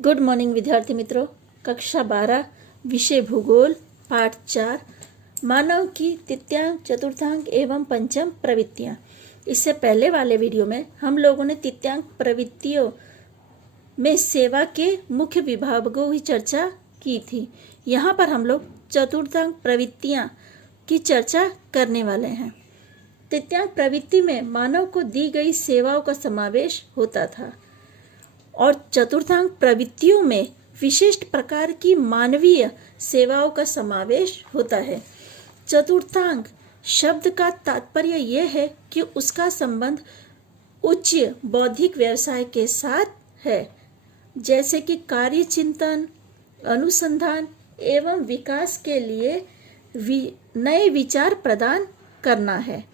Good morning विद्यार्थी मित्रों। कक्षा 12 विषय भूगोल पाठ 4 मानव की तृतीयांक चतुर्थांक एवं पंचम प्रवृत्तियां। इससे पहले वाले वीडियो में हम लोगों ने तृतीयांक प्रवृत्तियों में सेवा के मुख्य विभागों की चर्चा की थी। यहाँ पर हम लोग चतुर्थांक प्रवृत्तियां की चर्चा करने वाले हैं। तृतीयांक प्रवृत्ति में मानव को दी गई सेवाओं का समावेश होता था और चतुर्थांक प्रवृत्तियों में विशिष्ट प्रकार की मानवीय सेवाओं का समावेश होता है। चतुर्थांक शब्द का तात्पर्य यह है कि उसका संबंध उच्च बौद्धिक व्यवसाय के साथ है, जैसे कि कार्य चिंतन, अनुसंधान एवं विकास के लिए नए विचार प्रदान करना है।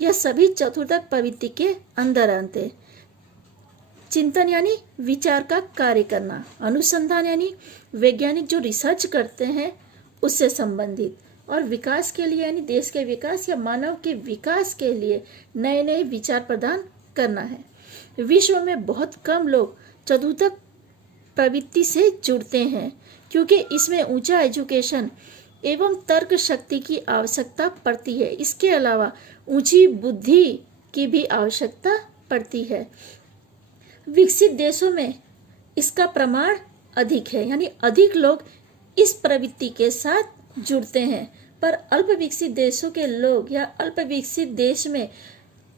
यह सभी चतुर्थांक प्रवृत्ति के अंदर आते हैं। चिंतन यानी विचार का कार्य करना, अनुसंधान यानी वैज्ञानिक जो रिसर्च करते हैं उससे संबंधित, और विकास के लिए यानी देश के विकास या मानव के विकास के लिए नए नए विचार प्रदान करना है। विश्व में बहुत कम लोग चतुर्थांक प्रवृत्ति से जुड़ते हैं क्योंकि इसमें ऊंचा एजुकेशन एवं तर्क शक्ति की आवश्यकता पड़ती है। इसके अलावा ऊंची बुद्धि की भी आवश्यकता पड़ती है। विकसित देशों में इसका प्रमाण अधिक है, यानी अधिक लोग इस प्रवृत्ति के साथ जुड़ते हैं। पर अल्प विकसित देशों के लोग या अल्प विकसित देश में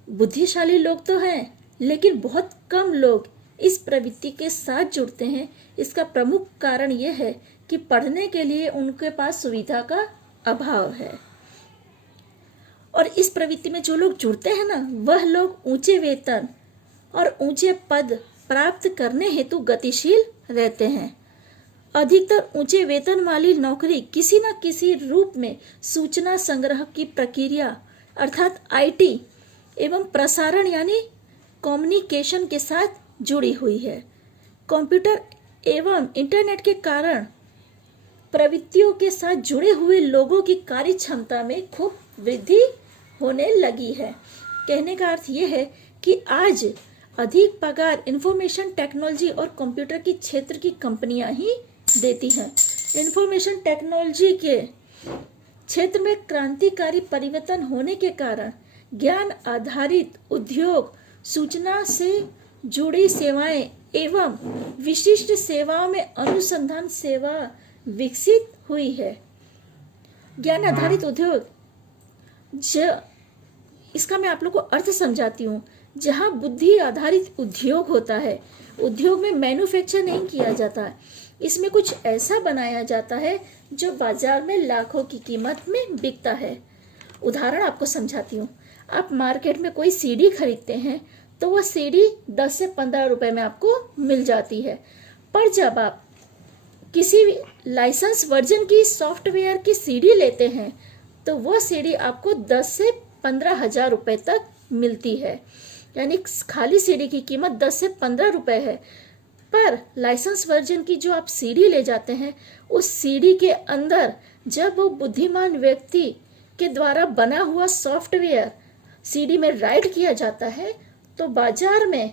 बुद्धिशाली लोग तो हैं, लेकिन बहुत कम लोग इस प्रवृत्ति के साथ जुड़ते हैं। इसका प्रमुख कारण यह है कि पढ़ने के लिए उनके पास सुविधा का अभाव है। और इस प्रवृत्ति में जो लोग जुड़ते हैं ना, वह लोग ऊंचे वेतन और ऊंचे पद प्राप्त करने हेतु गतिशील रहते हैं। अधिकतर ऊंचे वेतन वाली नौकरी किसी न किसी रूप में सूचना संग्रह की प्रक्रिया अर्थात आईटी एवं प्रसारण यानी कम्युनिकेशन के साथ जुड़ी हुई है। कंप्यूटर एवं इंटरनेट के कारण प्रवृत्तियों के साथ जुड़े हुए लोगों की कार्य क्षमता में खूब वृद्धि होने लगी है। कहने का अर्थ यह है कि आज अधिक पगार इंफॉर्मेशन टेक्नोलॉजी और कंप्यूटर की क्षेत्र की कंपनियां ही देती हैं। इंफॉर्मेशन टेक्नोलॉजी के क्षेत्र में क्रांतिकारी परिवर्तन होने के कारण ज्ञान आधारित उद्योग, सूचना से जुड़ी सेवाएं एवं विशिष्ट सेवाओं में अनुसंधान सेवा विकसित हुई है। ज्ञान आधारित उद्योग, इसका मैं आप लोग को अर्थ समझाती हूँ। जहाँ बुद्धि आधारित उद्योग होता है, उद्योग में मैन्युफैक्चर नहीं किया जाता, इसमें कुछ ऐसा बनाया जाता है जो बाजार में लाखों की कीमत में बिकता है। उदाहरण आपको समझाती हूँ। आप मार्केट में कोई सीडी खरीदते हैं तो वह सीडी 10 से 15 रुपए में आपको मिल जाती है, पर जब आप किसी लाइसेंस वर्जन की सॉफ्टवेयर की सीडी लेते हैं तो वह सीडी आपको 10 से 15 हजार रुपए तक मिलती है। यानी खाली सीडी की कीमत 10 से 15 रुपए है, पर लाइसेंस वर्जन की जो आप सीडी ले जाते हैं, उस सीडी के अंदर जब वो बुद्धिमान व्यक्ति के द्वारा बना हुआ सॉफ्टवेयर सीडी में राइट किया जाता है तो बाजार में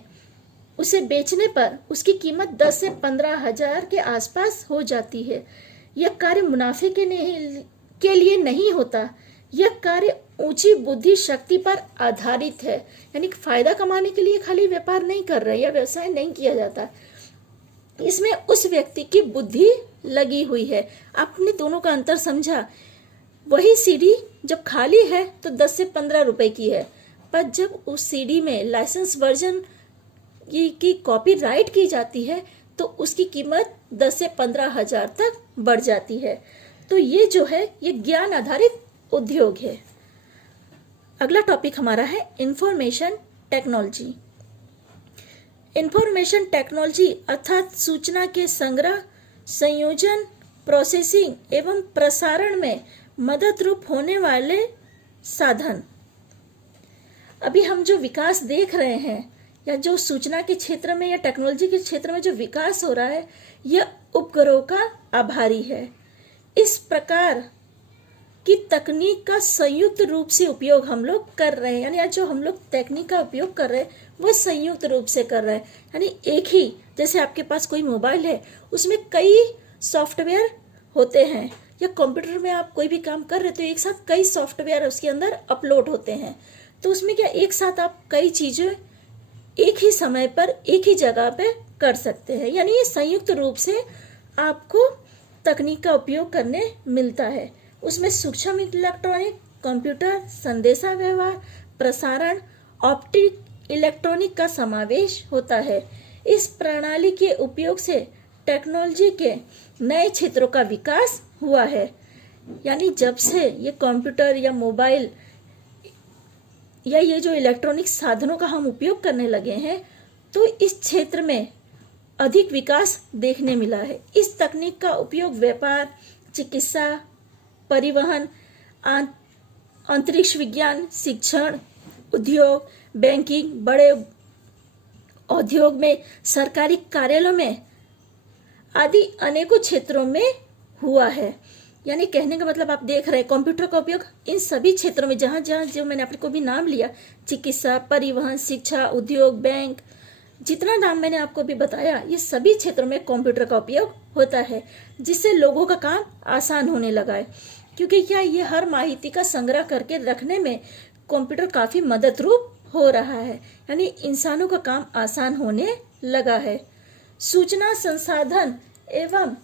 उसे बेचने पर उसकी कीमत 10 से 15 हजार के आसपास हो जाती है। यह कार्य मुनाफे के लिए नहीं होता, यह कार्य ऊंची बुद्धि शक्ति पर आधारित है। यानी फायदा कमाने के लिए खाली व्यापार नहीं कर रहे या व्यवसाय नहीं किया जाता, इसमें उस व्यक्ति की बुद्धि लगी हुई है। आपने दोनों का अंतर समझा। वही सीडी जब खाली है तो 10 से 15 रुपए की है, पर जब उस सीडी में लाइसेंस वर्जन की कॉपी राइट की जाती है तो उसकी कीमत 10 से 15 हजार तक बढ़ जाती है। तो ये जो है ये ज्ञान आधारित उद्योग है। अगला टॉपिक हमारा है इंफॉर्मेशन टेक्नोलॉजी। इंफॉर्मेशन टेक्नोलॉजी अर्थात सूचना के संग्रह, संयोजन, प्रोसेसिंग एवं प्रसारण में मदद रूप होने वाले साधन। अभी हम जो विकास देख रहे हैं या जो सूचना के क्षेत्र में या टेक्नोलॉजी के क्षेत्र में जो विकास हो रहा है, यह उपग्रहों का आभारी है। इस प्रकार कि तकनीक का संयुक्त रूप से उपयोग हम लोग कर रहे हैं, यानी आज जो हम लोग तकनीक का उपयोग कर रहे हैं वह संयुक्त रूप से कर रहे हैं। यानी एक ही जैसे आपके पास कोई मोबाइल है, उसमें कई सॉफ्टवेयर होते हैं, या कंप्यूटर में आप कोई भी काम कर रहे हो तो एक साथ कई सॉफ्टवेयर उसके अंदर अपलोड होते हैं। तो उसमें क्या एक साथ आप कई चीज़ें एक ही समय पर एक ही जगह पे कर सकते हैं, यानी ये संयुक्त रूप से आपको तकनीक का उपयोग करने मिलता है। उसमें सूक्ष्म इलेक्ट्रॉनिक, कंप्यूटर, संदेशा व्यवहार, प्रसारण, ऑप्टिक इलेक्ट्रॉनिक का समावेश होता है। इस प्रणाली के उपयोग से टेक्नोलॉजी के नए क्षेत्रों का विकास हुआ है। यानी जब से ये कंप्यूटर या मोबाइल या ये जो इलेक्ट्रॉनिक साधनों का हम उपयोग करने लगे हैं, तो इस क्षेत्र में अधिक विकास देखने मिला है। इस तकनीक का उपयोग व्यापार, चिकित्सा, परिवहन, अंतरिक्ष विज्ञान, शिक्षण, उद्योग, बैंकिंग, बड़े उद्योग में, सरकारी कार्यालयों में आदि अनेकों क्षेत्रों में हुआ है। यानी कहने का मतलब आप देख रहे हैं कंप्यूटर का उपयोग इन सभी क्षेत्रों में, जहाँ जहाँ जो मैंने आपको भी नाम लिया, चिकित्सा, परिवहन, शिक्षा, उद्योग, बैंक, जितना नाम मैंने आपको भी बताया, ये सभी क्षेत्रों में कंप्यूटर का उपयोग होता है, जिससे लोगों का काम आसान होने लगा है। क्योंकि क्या ये हर माहिती का संग्रह करके रखने में कंप्यूटर काफ़ी मददरूप हो रहा है, यानी इंसानों का काम आसान होने लगा है। सूचना संसाधन एवं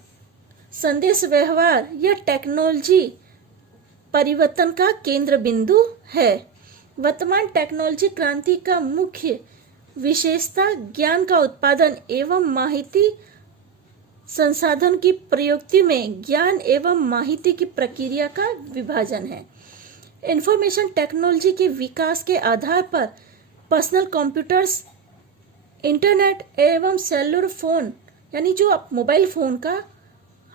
संदेश व्यवहार या टेक्नोलॉजी परिवर्तन का केंद्र बिंदु है। वर्तमान टेक्नोलॉजी क्रांति का मुख्य विशेषता ज्ञान का उत्पादन एवं माहिती संसाधन की प्रयुक्ति में ज्ञान एवं माहिती की प्रक्रिया का विभाजन है। इंफॉर्मेशन टेक्नोलॉजी के विकास के आधार पर पर्सनल कंप्यूटर्स, इंटरनेट एवं सेलुलर फोन, यानी जो आप मोबाइल फोन का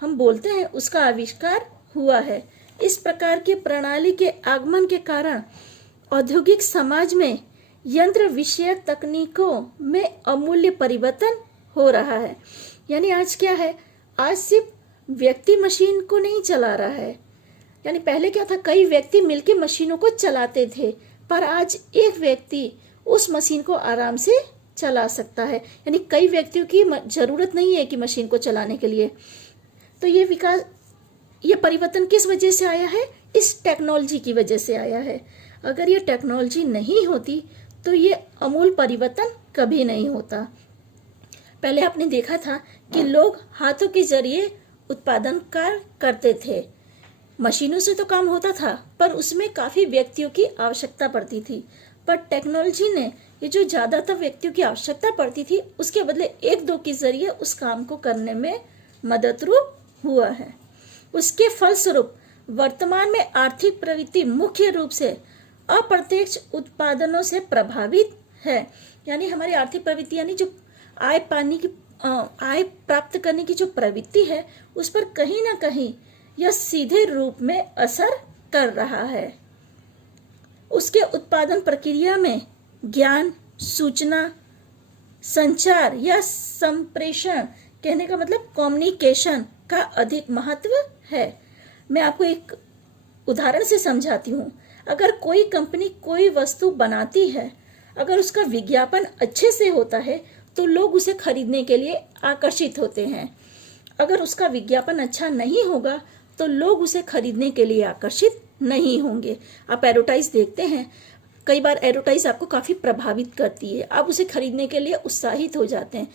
हम बोलते हैं, उसका आविष्कार हुआ है। इस प्रकार की प्रणाली के आगमन के कारण औद्योगिक समाज में यंत्र विषयक तकनीकों में अमूल्य परिवर्तन हो रहा है। यानी आज क्या है, आज सिर्फ व्यक्ति मशीन को नहीं चला रहा है। यानी पहले क्या था, कई व्यक्ति मिलकर मशीनों को चलाते थे, पर आज एक व्यक्ति उस मशीन को आराम से चला सकता है। यानी कई व्यक्तियों की जरूरत नहीं है कि मशीन को चलाने के लिए। तो ये विकास, ये परिवर्तन किस वजह से आया है? इस टेक्नोलॉजी की वजह से आया है। अगर ये टेक्नोलॉजी नहीं होती तो ये अमूल परिवर्तन कभी नहीं होता। पहले आपने देखा था कि लोग हाथों के जरिए उत्पादन कार्य करते थे। मशीनों से तो काम होता था, पर उसमें काफ़ी व्यक्तियों की आवश्यकता पड़ती थी। पर टेक्नोलॉजी ने ये जो ज़्यादातर व्यक्तियों की आवश्यकता पड़ती थी, उसके बदले एक दो के जरिए उस काम को करने में मददरूप हुआ है। उसके फलस्वरूप वर्तमान में आर्थिक प्रवृत्ति मुख्य रूप से अप्रत्यक्ष उत्पादनों से प्रभावित है। यानी हमारी आर्थिक प्रवृत्ति, यानी जो आय प्राप्त करने की जो प्रवृत्ति है, उस पर कहीं ना कहीं यह सीधे रूप में असर कर रहा है। उसके उत्पादन प्रक्रिया में ज्ञान, सूचना, संचार या संप्रेषण, कहने का मतलब कम्युनिकेशन का अधिक महत्व है। मैं आपको एक उदाहरण से समझाती हूँ। अगर कोई कंपनी कोई वस्तु बनाती है, अगर उसका विज्ञापन अच्छे से होता है तो लोग उसे खरीदने के लिए आकर्षित होते हैं। अगर उसका विज्ञापन अच्छा नहीं होगा तो लोग उसे खरीदने के लिए आकर्षित नहीं होंगे। आप एडवर्टाइज देखते हैं, कई बार एडवर्टाइज आपको काफ़ी प्रभावित करती है, आप उसे खरीदने के लिए उत्साहित हो जाते हैं।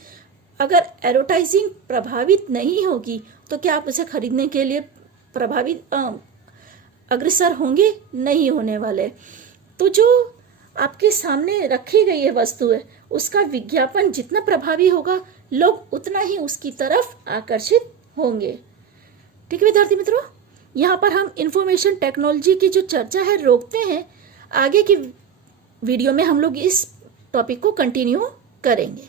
अगर एडवर्टाइजिंग प्रभावित नहीं होगी तो क्या आप उसे खरीदने के लिए अग्रसर होंगे? नहीं होने वाले। तो जो आपके सामने रखी गई है वस्तु है, उसका विज्ञापन जितना प्रभावी होगा, लोग उतना ही उसकी तरफ आकर्षित होंगे। ठीक है विद्यार्थी मित्रों, यहाँ पर हम इंफॉर्मेशन टेक्नोलॉजी की जो चर्चा है रोकते हैं। आगे की वीडियो में हम लोग इस टॉपिक को कंटिन्यू करेंगे।